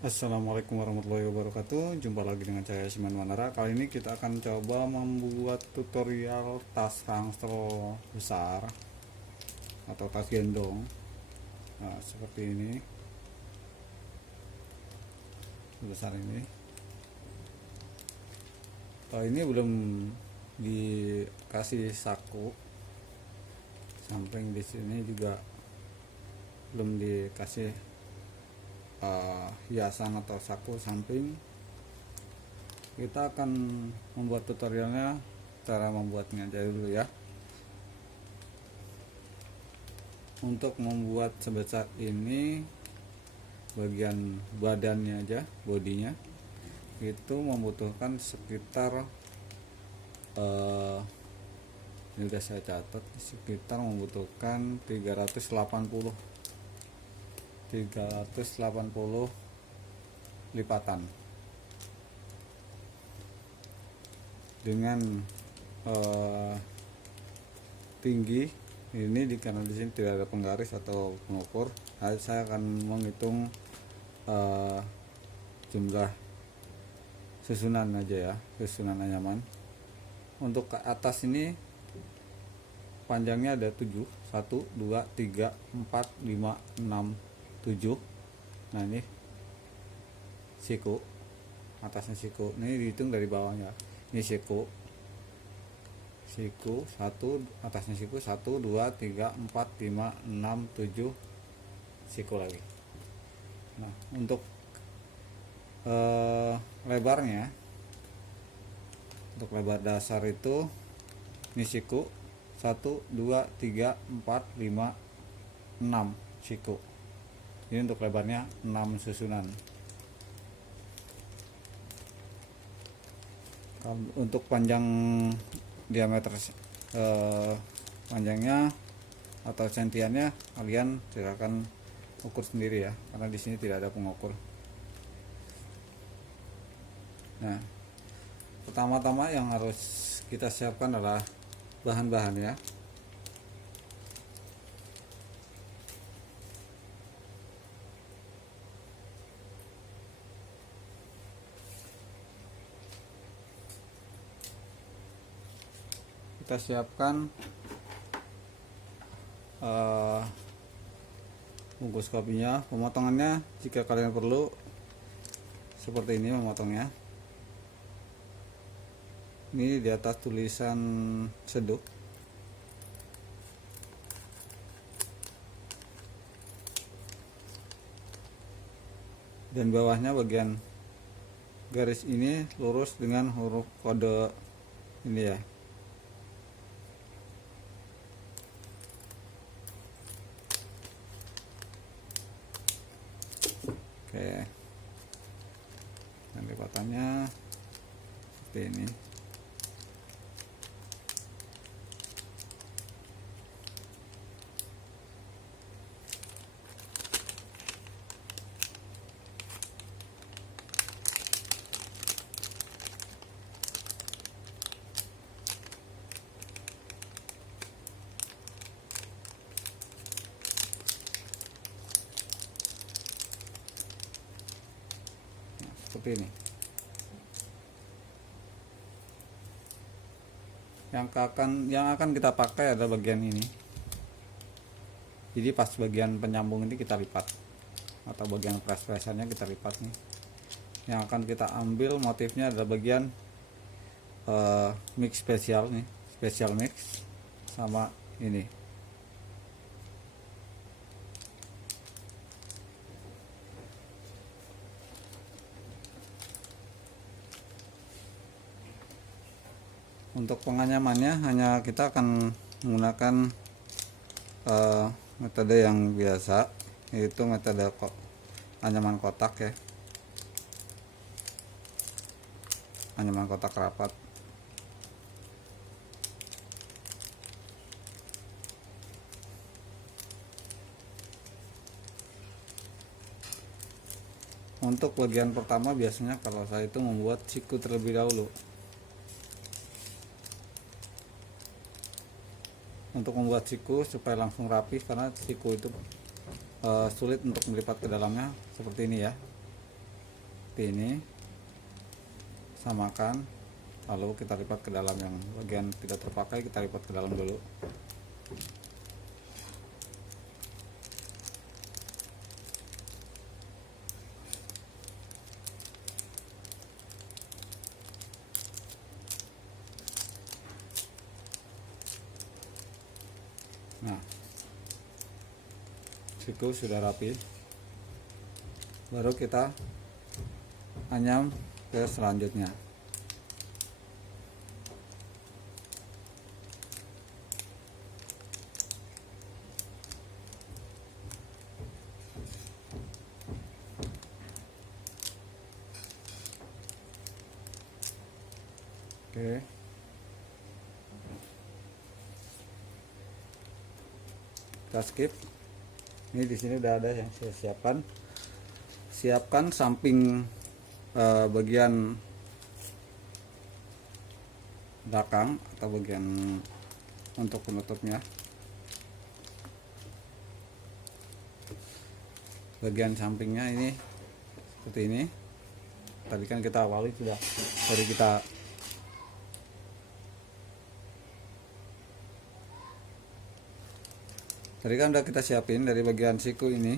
Assalamualaikum warahmatullahi wabarakatuh. Jumpa lagi dengan saya Siman Manara. Kali ini kita akan coba membuat tutorial tas ransel besar atau tas gendong. Nah, seperti ini, sebesar ini. Kalau ini belum dikasih saku, samping di sini juga belum dikasih hiasan atau saku samping. Kita akan membuat tutorialnya, cara membuatnya aja dulu ya. Untuk membuat sebesar ini, bagian badannya aja, bodinya itu membutuhkan sekitar ini udah saya catat, sekitar membutuhkan 380 lipatan dengan tinggi ini, karena di sini tidak ada penggaris atau pengukur. Saya akan menghitung jumlah susunan aja ya, susunan anyaman. Untuk ke atas ini panjangnya ada 7, 1, 2, 3, 4, 5, 6, 7. Nah ini siku, atasnya siku, ini dihitung dari bawahnya. Ini siku 1, atasnya siku 1, 2, 3, 4, 5, 6, 7 siku lagi. Nah untuk lebarnya, untuk lebar dasar itu ini siku 1, 2, 3, 4, 5, 6 siku. Ini untuk lebarnya 6 susunan. Untuk panjang diameter panjangnya atau sentiannya kalian silakan ukur sendiri ya, karena di sini tidak ada pengukur. Nah, pertama-tama yang harus kita siapkan adalah bahan-bahan ya. Kita siapkan bungkus kopinya. Pemotongannya jika kalian perlu seperti ini memotongnya. Ini di atas tulisan seduh. Dan bawahnya bagian garis ini lurus dengan huruf kode ini ya. Oke, dan lipatannya seperti ini. Seperti ini. Yang akan kita pakai adalah bagian ini. Jadi pas bagian penyambung ini kita lipat, atau bagian pres-presannya kita lipat nih. Yang akan kita ambil motifnya adalah bagian mix spesial nih, special mix sama ini. Untuk penganyamannya hanya kita akan menggunakan metode yang biasa, yaitu metode anyaman kotak ya, anyaman kotak rapat. Untuk bagian pertama biasanya kalau saya itu membuat siku terlebih dahulu. Untuk membuat siku supaya langsung rapi, karena siku itu sulit untuk melipat ke dalamnya seperti ini ya. seperti ini, samakan, lalu kita lipat ke dalam. Yang bagian tidak terpakai kita lipat ke dalam dulu. Nah, siku sudah rapi, baru kita anyam ke selanjutnya. Oke. Kita skip. Ini di sini udah ada yang saya siapkan. Siapkan samping bagian belakang atau bagian untuk penutupnya. Bagian sampingnya ini seperti ini. Tadi kan kita awali sudah dari kita udah kita siapin dari bagian siku ini.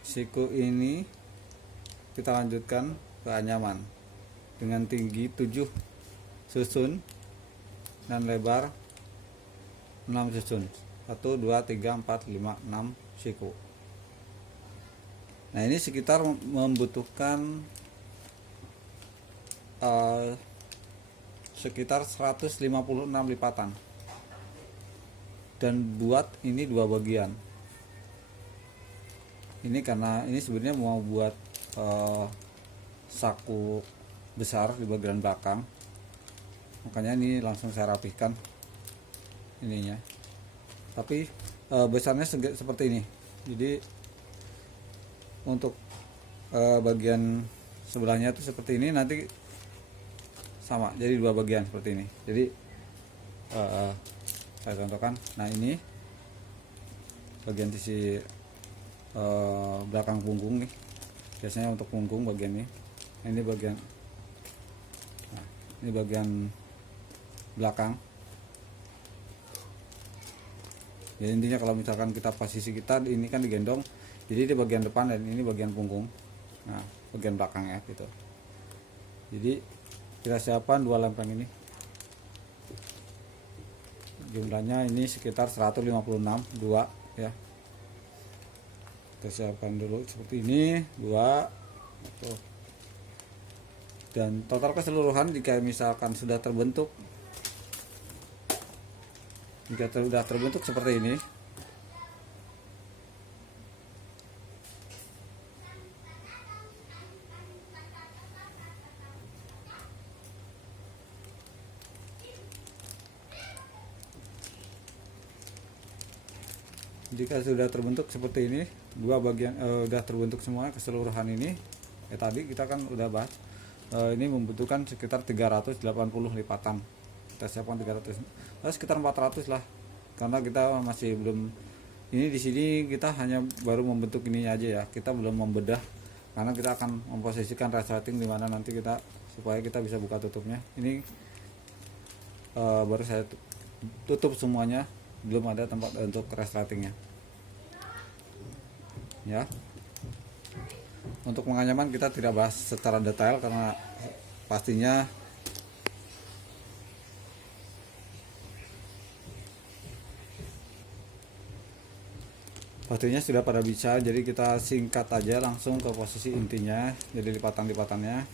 Siku ini kita lanjutkan ke anyaman dengan tinggi 7 susun dan lebar 6 susun. 1 2 3 4 5 6 siku. Nah, ini sekitar membutuhkan sekitar 156 lipatan, dan buat ini 2 bagian. Ini karena ini sebenarnya mau buat saku besar di bagian belakang, makanya ini langsung saya rapihkan ininya. Tapi besarnya seperti ini. Jadi untuk bagian sebelahnya itu seperti ini, nanti sama, jadi 2 bagian seperti ini. Jadi saya contohkan. Nah, ini bagian sisi belakang punggung nih, biasanya untuk punggung bagian ini. Ini bagian, nah, ini bagian belakang. Ya, intinya kalau misalkan kita posisi kita ini kan digendong, jadi di bagian depan dan ini bagian punggung. Nah, bagian belakangnya gitu. Jadi kita siapkan 2 lempeng ini. Jumlahnya ini sekitar 156, 2 ya. Kita siapkan dulu seperti ini, 2. Dan total keseluruhan jika misalkan sudah terbentuk, seperti ini, jika sudah terbentuk seperti ini, 2 bagian udah terbentuk semua keseluruhan ini. Tadi kita kan udah bahas ini membutuhkan sekitar 380 lipatan. Kita siapkan 300, sekitar 400 lah, karena kita masih belum, ini di sini kita hanya baru membentuk ini aja ya, kita belum membedah, karena kita akan memposisikan resleting di mana nanti kita, supaya kita bisa buka tutupnya. Ini baru saya tutup semuanya, belum ada tempat untuk resletingnya ya. Untuk penganyaman kita tidak bahas secara detail, karena pastinya sudah pada bisa, jadi kita singkat aja langsung ke posisi intinya, jadi lipatan-lipatannya.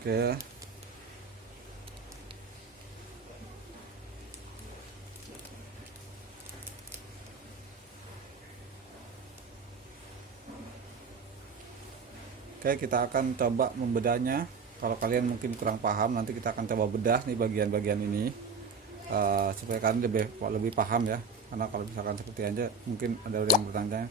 Oke. Oke, kita akan coba membedahnya. Kalau kalian mungkin kurang paham, nanti kita akan coba bedah nih bagian-bagian ini, supaya kalian lebih paham ya. Karena kalau misalkan seperti aja, mungkin ada yang bertanya,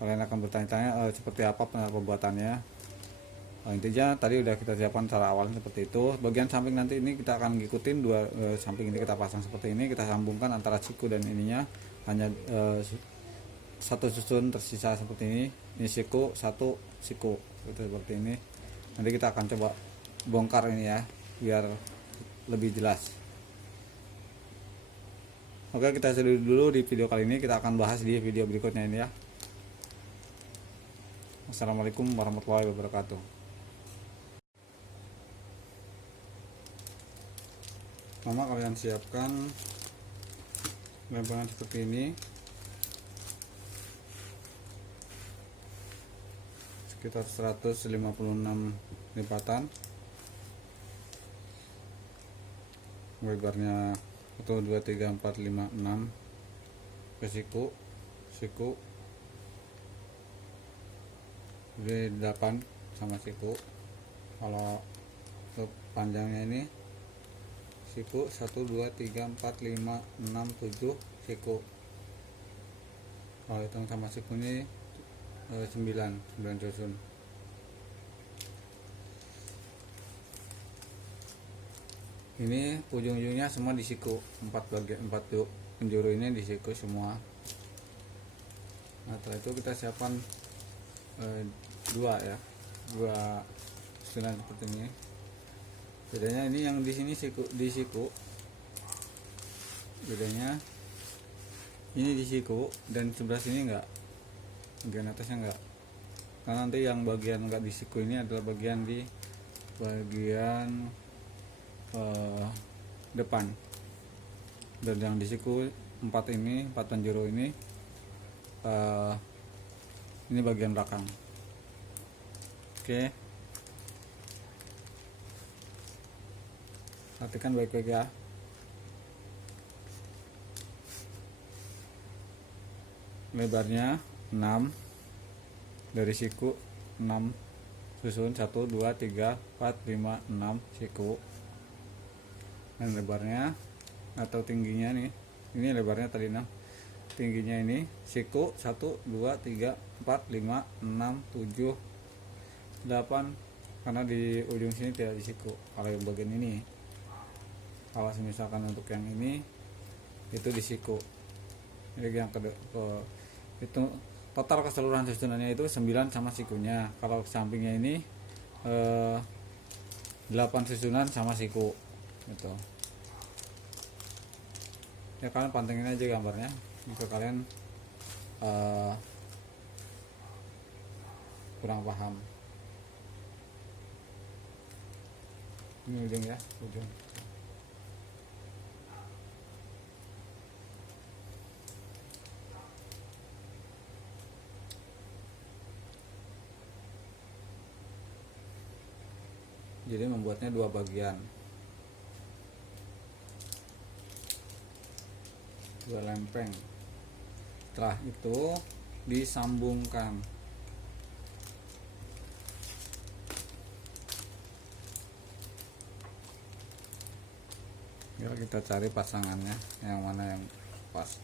kalian akan bertanya-tanya seperti apa pembuatannya. Intinya tadi udah kita siapkan cara awalnya seperti itu. Bagian samping nanti ini kita akan ngikutin dua samping ini kita pasang seperti ini, kita sambungkan antara siku dan ininya hanya satu susun tersisa seperti ini. Ini siku, satu siku gitu, seperti ini. Nanti kita akan coba bongkar ini ya biar lebih jelas. Oke, kita sudahi dulu di video kali ini, kita akan bahas di video berikutnya ini ya. Assalamualaikum warahmatullahi wabarakatuh. Pertama kalian siapkan lempengan seperti ini, sekitar 156 lipatan, lebarnya 1 2 3 4 5 6 ke siku jadi 8 sama siku. Kalau untuk panjangnya ini siku 1 2 3 4 5 6 7 siku. Kalau hitung sama siku ini 9 susun. Ini ujung-ujungnya semua di siku, 4 bagian 4 penjuru ini di siku semua. Nah, setelah itu kita siapkan dua susunan seperti ini. Bedanya ini yang di sini di siku, bedanya ini di siku dan sebelah sini enggak, bagian atasnya enggak, karena nanti yang bagian enggak di siku ini adalah bagian di bagian depan, dan yang di siku 4 penjuru ini bagian belakang. Oke, perhatikan baik-baik ya. Lebarnya 6, dari siku 6 susun 1 2 3 4 5 6 siku. Dan lebarnya atau tingginya nih, ini lebarnya tadi 6, tingginya ini siku 1 2 3 4 5 6 7 8, karena di ujung sini tidak di siku. Kalau yang bagian ini, kalau misalkan untuk yang ini itu di siku. Jadi yang itu total keseluruhan susunannya itu 9 sama sikunya. Kalau sampingnya ini 8 susunan sama siku gitu. Ya, kalian pantengin aja gambarnya jika kalian kurang paham. Ini ujung ya, ujung. Jadi membuatnya 2 bagian, 2 lempeng. Setelah itu disambungkan. Ya, kita cari pasangannya yang mana yang pas.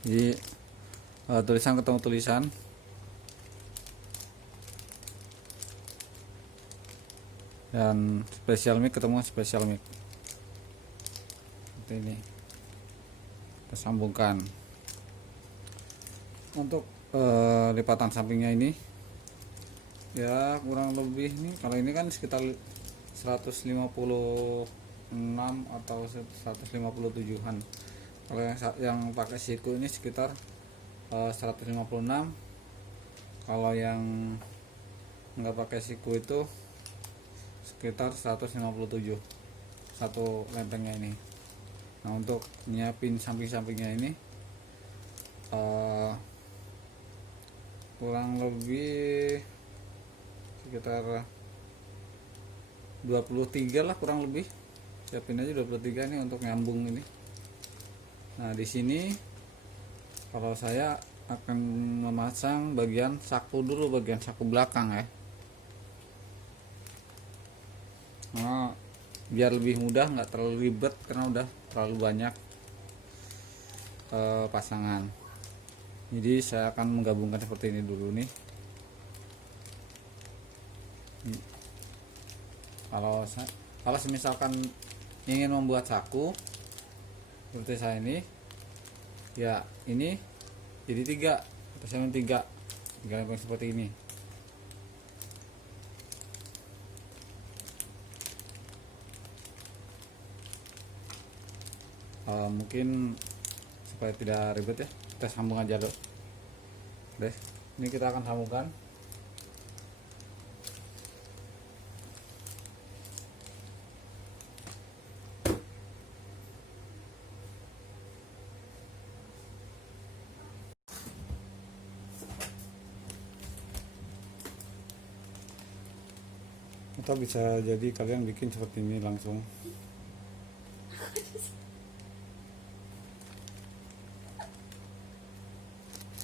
Jadi tulisan ketemu tulisan, dan special mic ketemu special mic seperti ini, kita sambungkan. Untuk lipatan sampingnya ini ya kurang lebih nih, kalau ini kan sekitar 156 atau 157an. Kalau yang pakai siku ini sekitar 156. Kalau yang nggak pakai siku itu sekitar 157 satu lempengnya ini. Nah, untuk nyiapin samping-sampingnya ini kurang lebih sekitar 23 lah, kurang lebih. Siapin aja 23 nih untuk nyambung ini. Nah, di sini kalau saya akan memasang bagian saku dulu, bagian saku belakang ya. Nah, biar lebih mudah, nggak terlalu ribet karena udah terlalu banyak pasangan. Jadi saya akan menggabungkan seperti ini dulu nih. Kalau kalau misalkan ingin membuat saku seperti saya ini, ya ini jadi 3 atau saya 3 lempeng seperti ini. Mungkin supaya tidak ribet ya, kita sambung aja dulu deh. Ini kita akan sambungkan. Atau bisa jadi kalian bikin seperti ini langsung.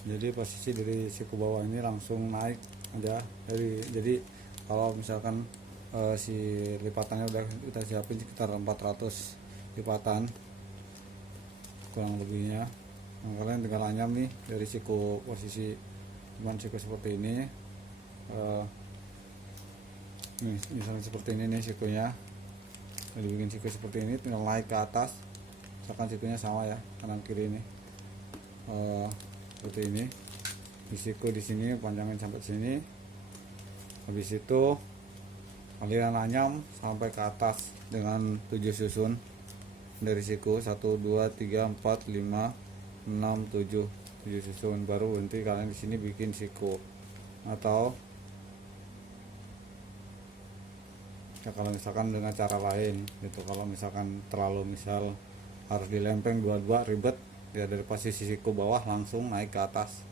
Jadi posisi dari siku bawah ini langsung naik aja. Jadi kalau misalkan si lipatannya udah kita siapin sekitar 400 lipatan kurang lebihnya. Nah, kalian tinggal anyam nih dari siku posisi cuman siku seperti ini. Nih misalnya seperti ini nih sikunya. Jadi bikin siku seperti ini, tinggal naik ke atas. Misalkan sikunya sama ya, kanan kiri ini. Seperti ini. Di siku di sini panjangin sampai sini. Habis itu kalian anyam sampai ke atas dengan 7 susun dari siku 1 2 3 4 5 6 7 susun, baru nanti kalian di sini bikin siku. Atau ya kalau misalkan dengan cara lain gitu, kalau misalkan terlalu harus dilempeng dua-dua ribet ya, dari posisi siku bawah langsung naik ke atas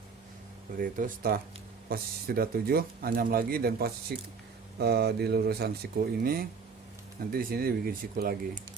seperti itu. Setelah posisi sudah 7 anyam lagi, dan posisi di lurusan siku ini nanti di sini dibikin siku lagi.